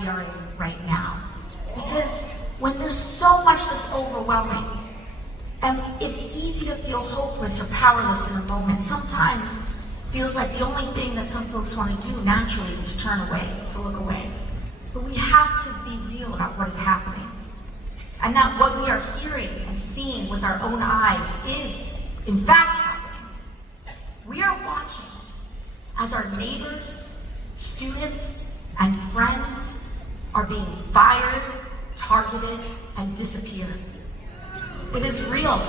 we are in right now. Because when there's so much that's overwhelming, and it's easy to feel hopeless or powerless in a moment, sometimes it feels like the only thing that some folks want to do naturally is to turn away, to look away. But we have to be real about what is happening. And that what we are hearing and seeing with our own eyes is, in fact, happening. We are watching as our neighbors, students, and friends are being fired, targeted, and disappeared. It is real.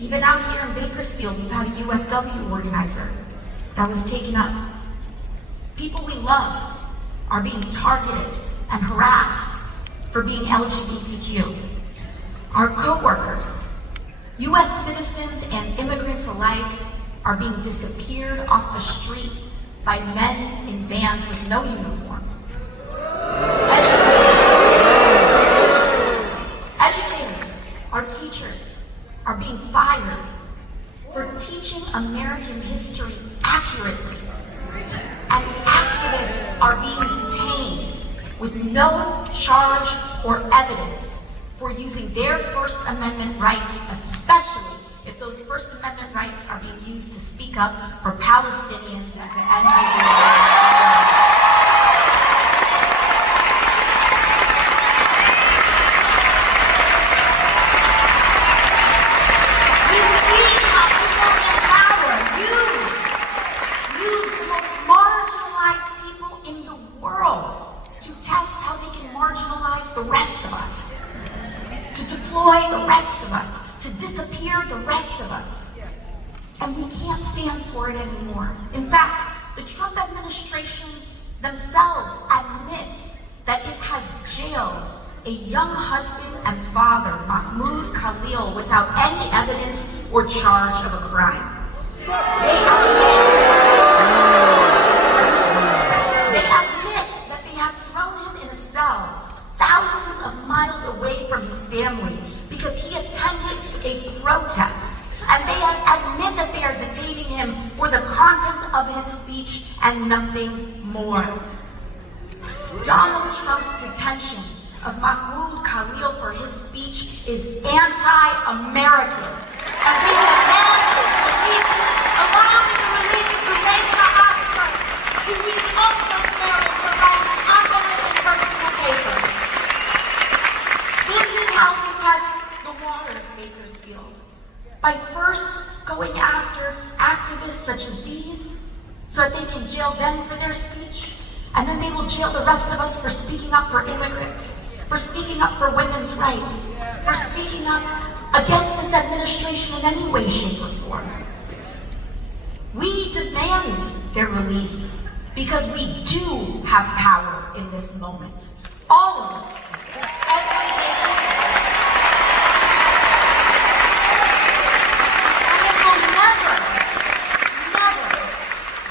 Even out here in Bakersfield, we've had a UFW organizer that was taken up. People we love are being targeted and harassed for being LGBTQ. Our co-workers, US citizens and immigrants alike, are being disappeared off the street by men in vans with no uniform. Educators, our teachers, are being fired for teaching American history accurately. And activists are being detained with no charge or evidence for using their First Amendment rights, especially if those First Amendment rights are being used to speak up for Palestinians and to end the war. The rest of us, to deploy the rest of us, to disappear the rest of us. And we can't stand for it anymore. In fact, the Trump administration themselves admits that it has jailed a young husband and father, Mahmoud Khalil, without any evidence or charge of a crime. They admit that they have thrown him in a cell thousands of miles away from his family because he attended a protest. And they admit that they are detaining him for the content of his speech and nothing more. Donald Trump's detention of Mahmoud Khalil for his speech is anti-American. And we demand his release, along with the release of Remaisa Africa, who we also charge for writing confidence and personal papers. This is how we test the waters, Bakersfield. By first going after activists such as these, so that they can jail them for their speech, and then they will jail the rest of us for speaking up for immigrants, for speaking up for women's rights, for speaking up against this administration in any way, shape, or form. We demand their release because we do have power in this moment. All of us, every day. And it will never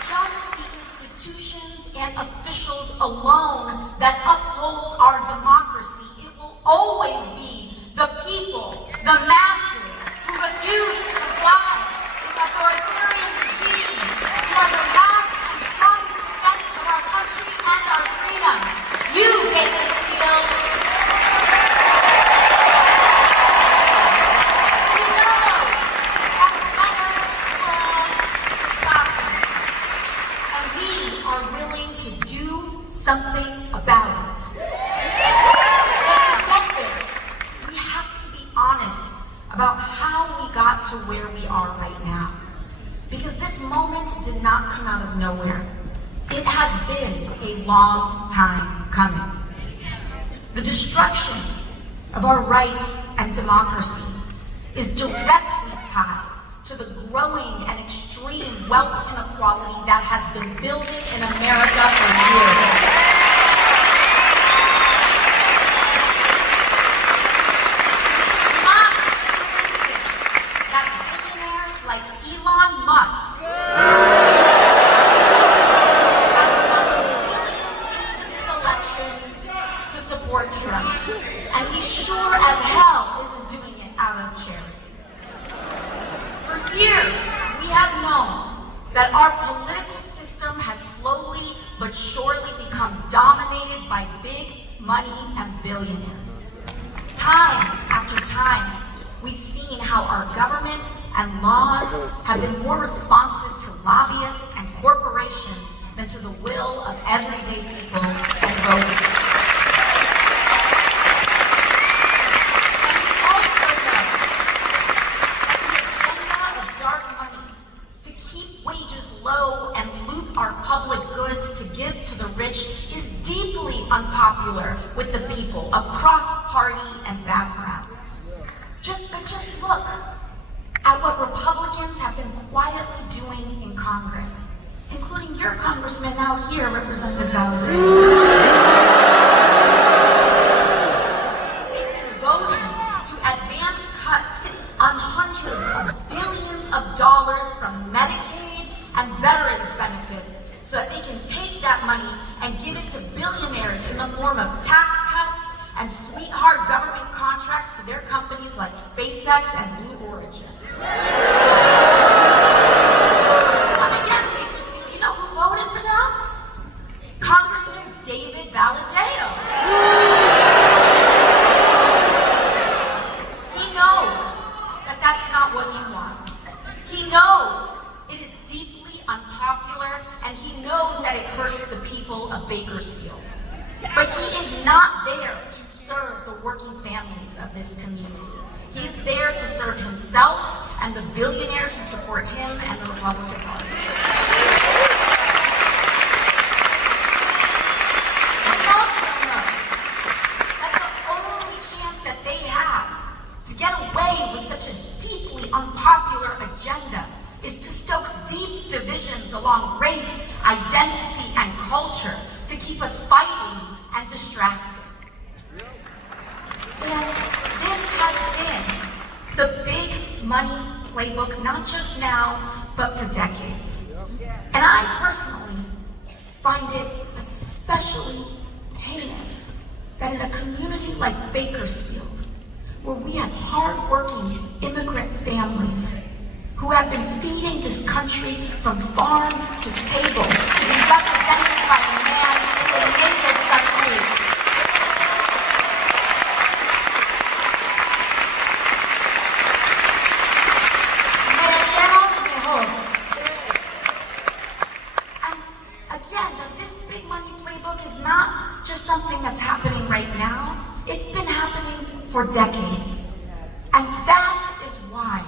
just be institutions and officials alone that uphold our democracy. It will always be the people, the masses, who refuse to comply with authoritarian regimes, who are the last and strongest defense of our country and our freedom. You, Bakersfield. We know that better world is happening, and we are willing to do something about it. But to get there, we have to be honest about how we got to where we are right now. Because this moment did not come out of nowhere. It has been a long time coming. The destruction of our rights and democracy is directly tied to the growing and extreme wealth inequality that has been building in America for years. And he sure as hell isn't doing it out of charity. For years, we have known that our political system has slowly but but surely become dominated by big money and billionaires. Time after time, we've seen how our government and laws have been more responsive to lobbyists and corporations than to the will of everyday people and voters. And we also know that the agenda of dark money to keep wages low and loot our public goods to give to the rich is deeply unpopular with the people across party and background. Just look at what Republicans have been quietly doing in Congress, including your congressman now here, Representative Valadao. They've been voting to advance cuts on hundreds of billions of dollars from Medicaid and veterans benefits so that they can take that money and give it to billionaires in the form of tax cuts and sweetheart government contracts to their companies like SpaceX and Blue Origin. And again, Bakersfield, you know who voted for them? Congressman David Valadao. He knows that that's not what you want. He knows it is deeply unpopular, and he knows that it hurts the people of Bakersfield. But he is not there to serve the working families of this community. He is there to serve himself and the billionaires who support him and the Republican Party. We also know that the only chance that they have to get away with such a deeply unpopular agenda is to stoke deep divisions along race, identity, and culture to keep us fighting and distracted. And this has been the big money playbook, not just now, but for decades. And I personally find it especially heinous that in a community like Bakersfield, where we have hardworking immigrant families who have been feeding this country from farm to table, to be represented by a man who enabled such hate. And again, that this big money playbook is not just something that's happening right now. It's been happening for decades. And that is why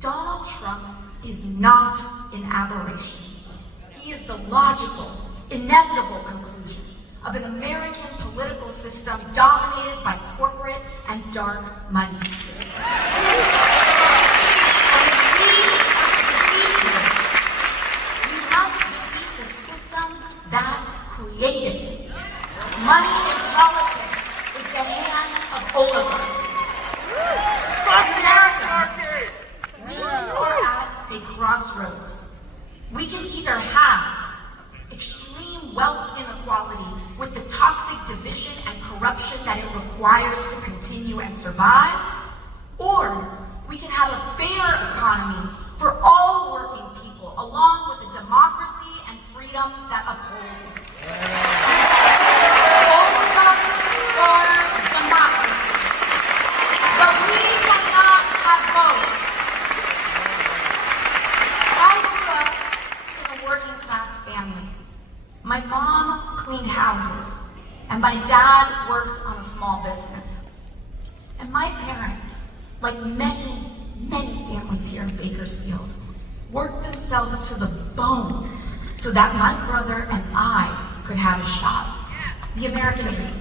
Donald Trump is not an aberration. He is the logical, inevitable conclusion of an American political system dominated by corporate and dark money. And if we are to defeat him, we must defeat the system that created it. Money in politics is the hand of oligarchy. In America, we are at a crossroads. We can either have extreme wealth inequality with the toxic division and corruption that it requires to continue and survive, or we can have a fair economy for all working people, along with the democracy and freedoms that uphold it. Oligarchy or democracy. But we cannot have both. I grew up in a working class family. My mom cleaned houses, and my dad worked on a small business. And my parents, like many, many families here in Bakersfield, worked themselves to the bone so that my brother and I could have a shot. The American dream.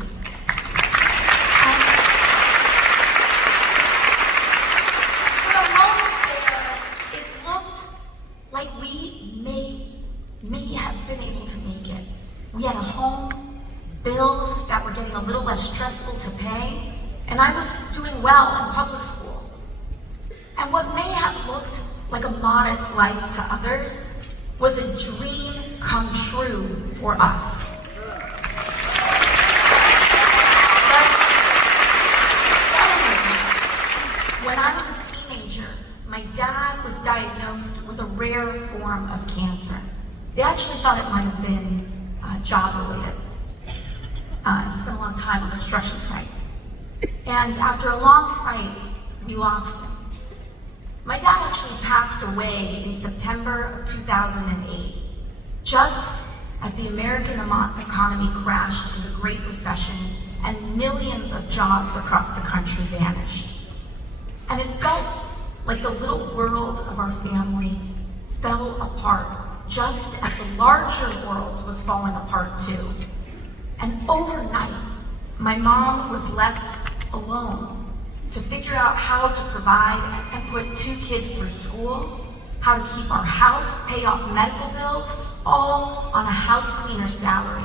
For a moment there, it looked like we may have been able to make it. We had a home, bills that were getting a little less stressful to pay, and I was doing well in public school. And what may have looked like a modest life to others was a dream come true for us. But suddenly, when I was a teenager, my dad was diagnosed with a rare form of cancer. They actually thought it might have been job-related. He spent a long time on construction sites. And after a long fight, we lost him. My dad actually passed away in September of 2008, just as the American economy crashed in the Great Recession and millions of jobs across the country vanished. And it felt like the little world of our family fell apart, just as the larger world was falling apart too. And overnight, my mom was left alone to figure out how to provide and put 2 kids through school, how to keep our house, pay off medical bills, all on a house cleaner's salary.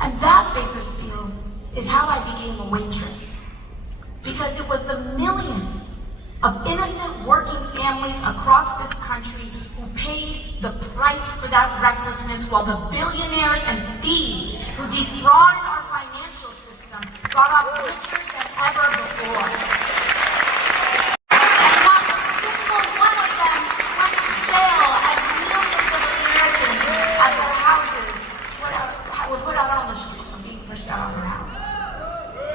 And that, Bakersfield, is how I became a waitress. Because it was the millions of innocent working families across this country who paid the price for that recklessness, while the billionaires and thieves who defrauded our financial system got off richer than ever before. And not a single one of them went to jail, as millions of Americans at their houses were put out on the street for being pushed out of their houses.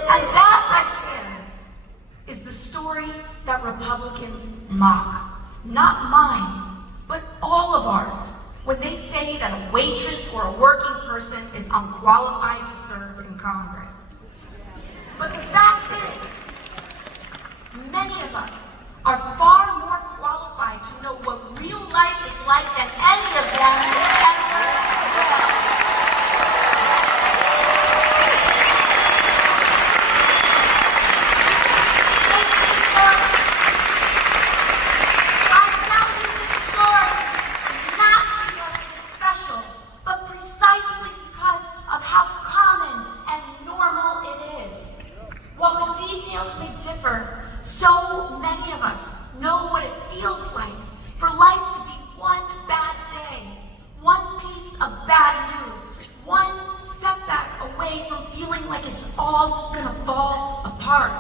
And that right there is the story that Republicans mock. Not mine, but all of ours, when they say that a waitress or a working person is unqualified to serve in Congress. But the fact is, many of us are far more qualified to know what real life is like than any of them ever will. So many of us know what it feels like for life to be one bad day, one piece of bad news, one setback away from feeling like it's all gonna fall apart.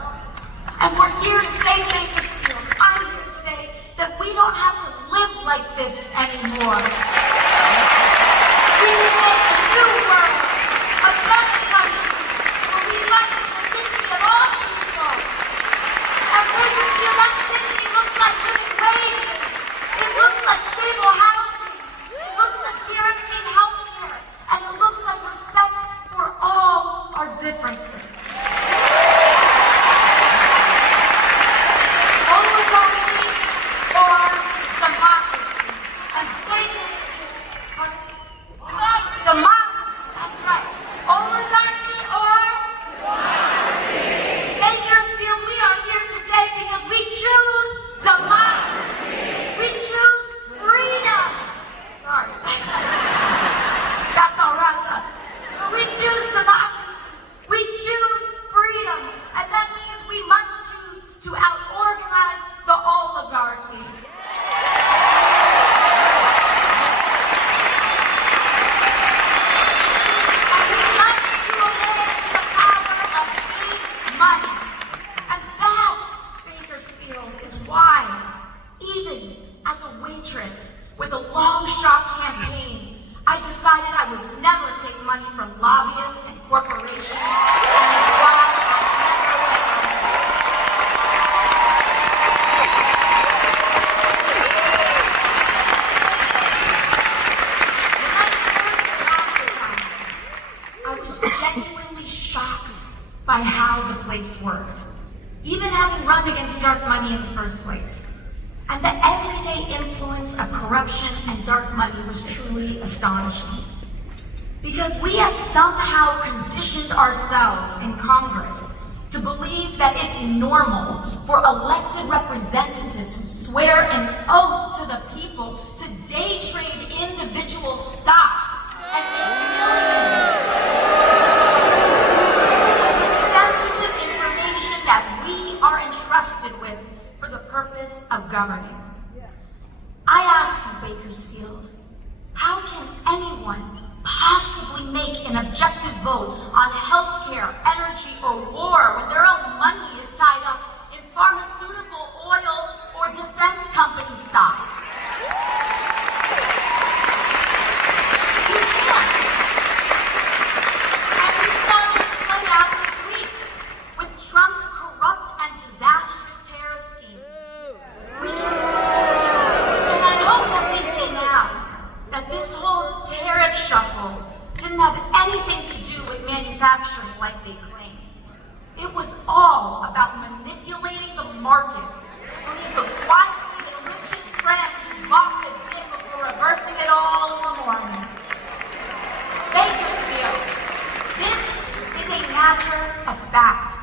And we're here to say, Bakersfield, I'm here to say that we don't have to live like this anymore. We will make a new world, a better country, where we fight for the dignity of all people. And Bakersfield, that dignity looks like living wages. It looks like stable housing. It looks like guaranteed health care. And it looks like respect for all our differences. Oligarchy or democracy. And Bakersfield, democracy, that's right. Oligarchy or democracy. Bakersfield, we are here today because we choose democracy. We choose freedom. Sorry. That's all right. But we choose democracy. We choose freedom. And that means we must choose to out-organize the oligarchy. And we must do away with the power of big money. And that, Bakersfield, is why, even as a waitress with a long shot campaign, I decided I would never take money from lobbyists and corporations, and it's why I'll never let them. When I first got to Congress, I was genuinely shocked by how the place worked, even having run against dark money in the first place. And the everyday influence of corruption and dark money was truly astonishing. Because we have somehow conditioned ourselves in Congress to believe that it's normal for elected representatives who swear an oath to the people to day trade individual stock and make millions with the sensitive information that we are entrusted with for the purpose of governing. I ask you, Bakersfield, how can anyone possibly make an objective vote on healthcare, energy, or war when their own money is tied up in pharmaceutical, oil, or defense company stocks? You can't. manufacturing like they claimed. It was all about manipulating the markets so he could quietly enrich his friends who mocked the dip before reversing it all in the morning. Bakersfield, this is a matter of fact.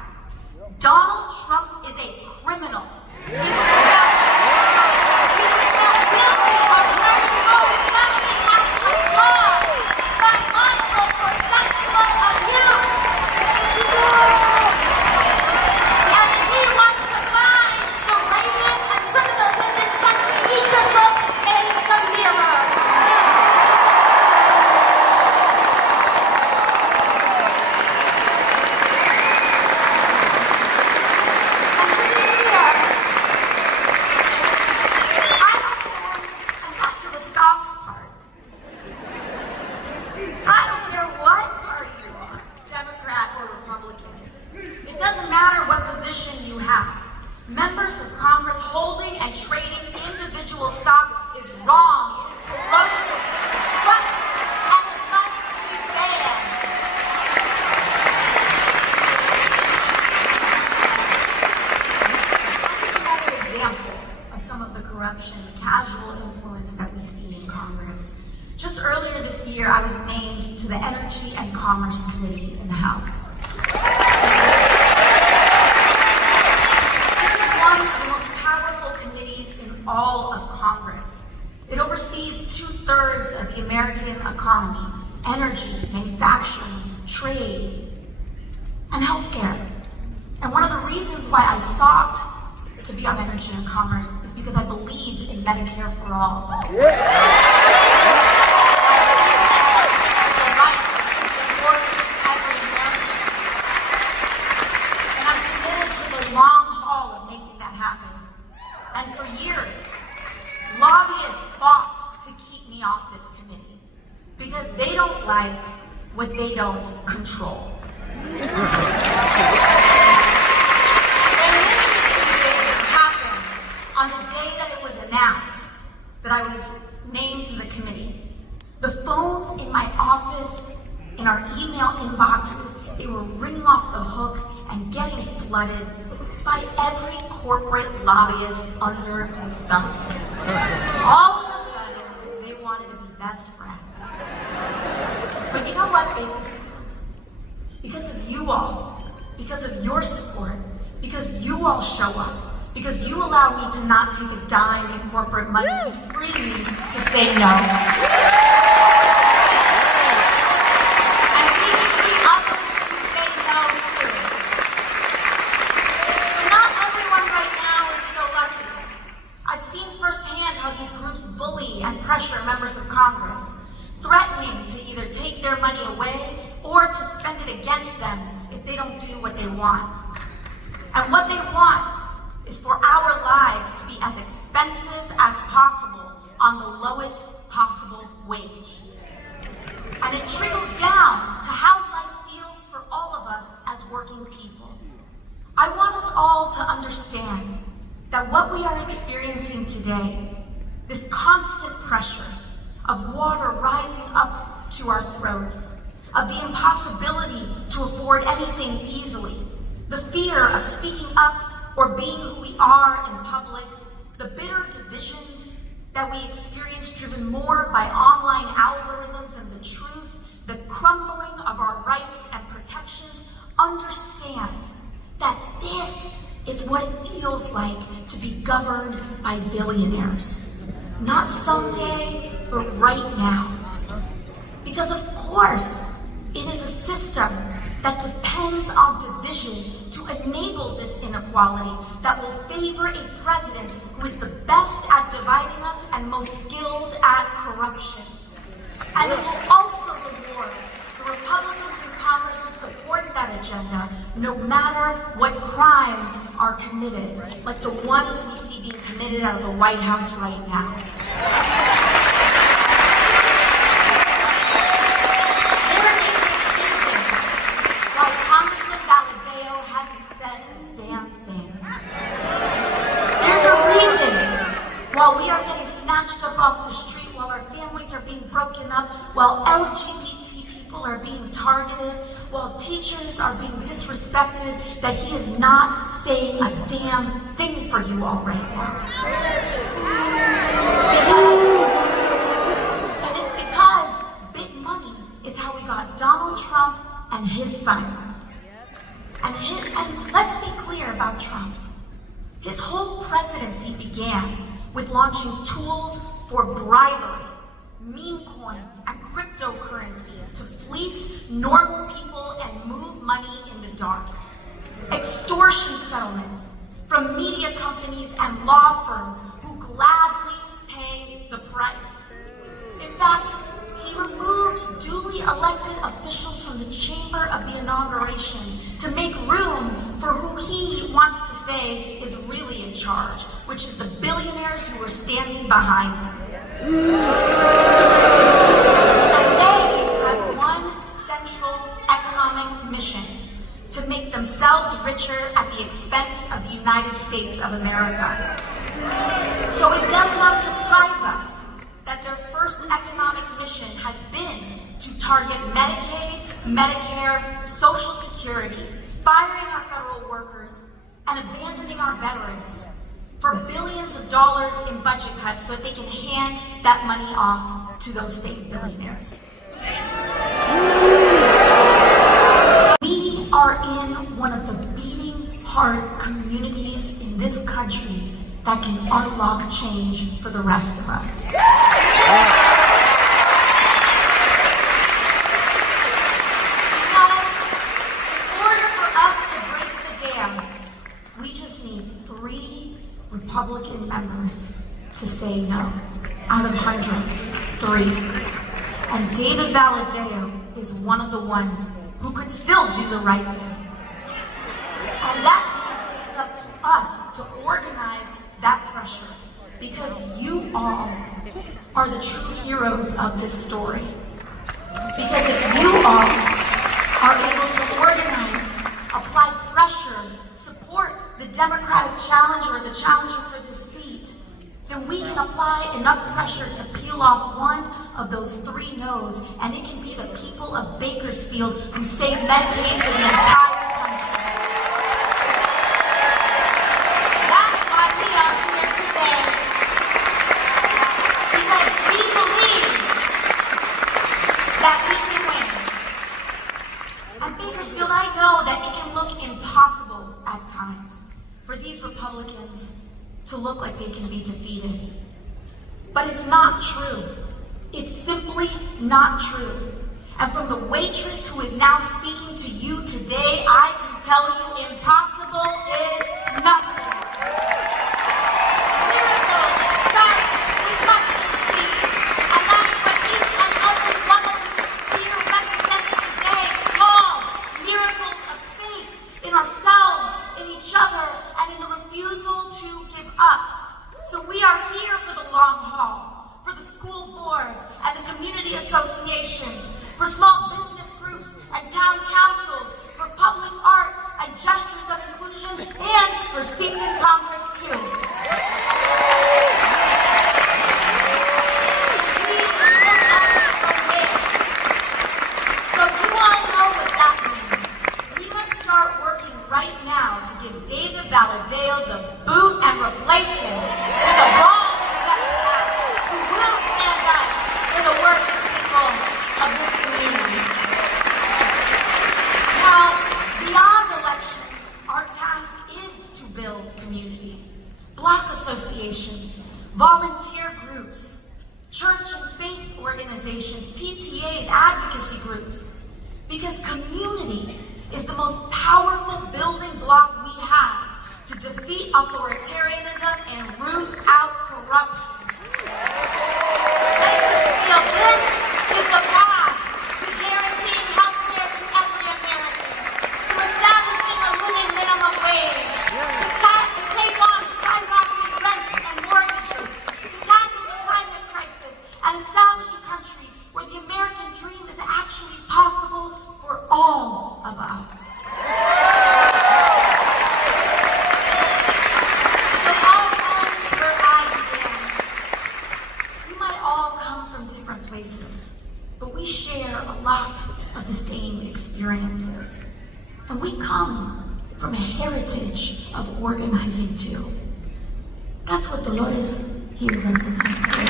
Donald Trump is a criminal. He was found guilty of racial felony acts of fraud, unlawful for sexual abuse. And if he wants to find the rapists and criminals in this country, he should look in the mirror. Members of Congress holding and trading individual stock is wrong. It is corrosive, destructive, and it must be banned. Another example of some of the corruption, casual influence that we see in Congress. Just earlier this year, I was named to the Energy and Commerce Committee in the House. All of Congress. It oversees 2/3 of the American economy: energy, manufacturing, trade, and healthcare. And one of the reasons why I sought to be on Energy and Commerce is because I believe in Medicare for all. I believe that the right should be afforded to every American. And I'm committed to the long haul of making that happen. And for years, lobbyists fought to keep me off this committee because they don't like what they don't control. And an interesting thing happened on the day that it was announced that I was named to the committee. The phones in my office, in our email inboxes, they were ringing off the hook and getting flooded by every corporate lobbyist under the sun. All of a sudden, they wanted to be best friends. But you know what, Bakersfield? Because of you all, because of your support, because you all show up, because you allow me to not take a dime in corporate money, you free me to say no. And pressure members of Congress, threatening to either take their money away or to spend it against them if they don't do what they want. And what they want is for our lives to be as expensive as possible on the lowest possible wage. And it trickles down to how life feels for all of us as working people. I want us all to understand that what we are experiencing today, this constant pressure of water rising up to our throats, of the impossibility to afford anything easily, the fear of speaking up or being who we are in public, the bitter divisions that we experience driven more by online algorithms than the truth, the crumbling of our rights and protections. Understand that this is what it feels like to be governed by billionaires. Not someday, but right now. Because of course, it is a system that depends on division to enable this inequality that will favor a president who is the best at dividing us and most skilled at corruption. And it will also reward the Republicans in Congress who support that agenda, no matter what crimes are committed, like the ones we see being committed out of the White House right now. There is a reason why Congressman Valadeo hasn't said a damn thing. There's a reason while we are getting snatched up off the street, while our families are being broken up, while LGBT people are being targeted, while teachers teachers are being disrespected, that he is not saying a damn thing for you all right now. And it's because big money is how we got Donald Trump and his silence. And let's be clear about Trump. His whole presidency began with launching tools for bribery, meme coins, and cryptocurrencies to fleece normal people and move money in the dark. Extortion settlements from media companies and law firms who gladly pay the price. In fact, he removed duly elected officials from the chamber of the inauguration to make room for who he wants to say is really in charge, which is the billionaires who are standing behind them. And they have one central economic mission: to make themselves richer at the expense of the United States of America. So it does not surprise us that their first economic mission has been to target Medicaid, Medicare, Social Security, firing our federal workers, and abandoning our veterans for billions of dollars in budget cuts so that they can hand that money off to those state billionaires. We are in one of the beating heart communities in this country that can unlock change for the rest of us. In order for us to break the dam, we just need 3 Republican members to say no. Out of hundreds, 3. And David Valadao is one of the ones who could still do the right thing. And that means it's up to us to organize that pressure, because you all are the true heroes of this story. Because if you all are able to organize, apply pressure, support the Democratic challenger or the challenger for this seat, then we can apply enough pressure to peel off one of those 3 no's, and it can be the people of Bakersfield who save Medicaid for the entire country. That's why we are here today. Because we believe that we can win. And Bakersfield, I know that it can look impossible at times for these Republicans to look like they can be defeated. But it's not true. It's simply not true. And from the waitress who is now speaking to you today, I can tell you impossible is nothing. Miracles start with mustard seeds. And that's what each and every one of you here represents today. Small miracles of faith in ourselves, in each other, and in the refusal to give up. So we are here for the long haul, for the school boards and the community associations, for small business groups and town councils, for public art and gestures of inclusion, and for seats in Congress too. We look at it from there. So you all know what that means. We must start working right now to give David Valadao the boot and replace him with a wrong who will stand up for the working people of this community. Now, beyond elections, our task is to build community. Black associations, volunteer groups, church and faith organizations, PTAs, advocacy groups. Because community is the most powerful building block we have to defeat authoritarianism and root out corruption. Bakersfield, this is the path to guaranteeing health care to every American, to establishing a living minimum wage, to take on skyrocketing rents and mortgages, to tackle the climate crisis, and establish a country where the American dream is actually possible for all of us. So I'll end where I began. And we come from a heritage of organizing too. That's what Dolores here represents too.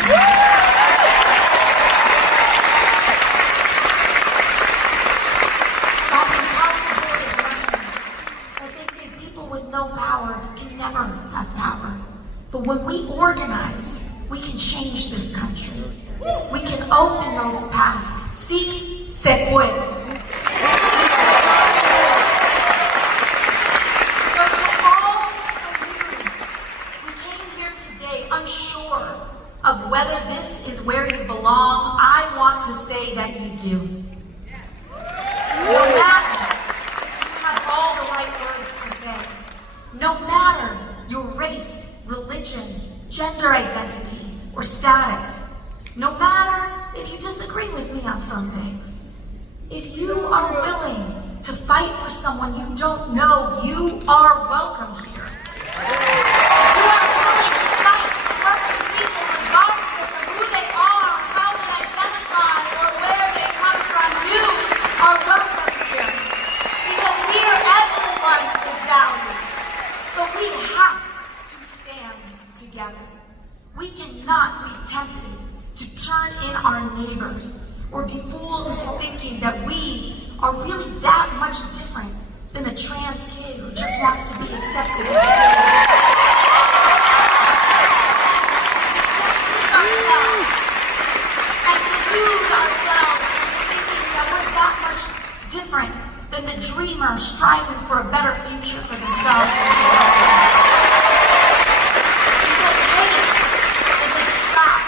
No power can never have power. But when we organize, we can change this country. We can open those paths. Sí se puede. So to all of you, we came here today unsure of whether this is where you belong. I want to say that you do. No matter you have all the right words to say. No matter your race, religion, gender identity, or status, no matter if you disagree with me on some things, if you are willing to fight for someone you don't know, you are welcome here. You are willing to fight for people regardless of who they are, how they identify, or where they come from, you are welcome here. Because here everyone is valued. But we have to stand together. We cannot be tempted to turn in our neighbors or be fooled into thinking that we are really that much different than a trans kid who just wants to be accepted as gay. To cheat ourselves and delude ourselves into thinking that we're that much different than the dreamer striving for a better future for themselves and the world. Because hate is a trap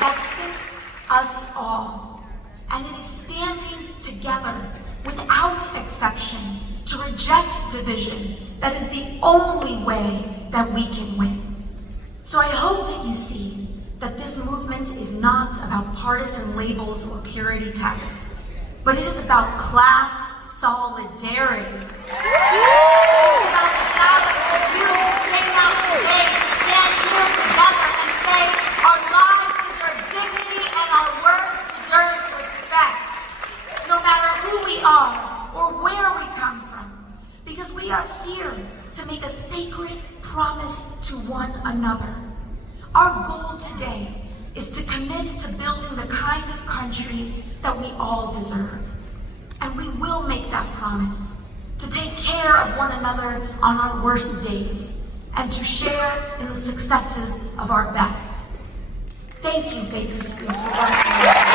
that sinks us all. And it is standing together without exception to reject division that is the only way that we can win. So I hope that you see that this movement is not about partisan labels or purity tests, but it is about class solidarity. It's about the fact that you came out today to stand here together and say our lives deserve dignity and our work deserves respect, no matter who we are or where we come from, because we are here to make a sacred promise to one another. Our goal today is to commit to building the kind of country that we all deserve. And we will make that promise, to take care of one another on our worst days, and to share in the successes of our best. Thank you, Bakersfield, for working with us.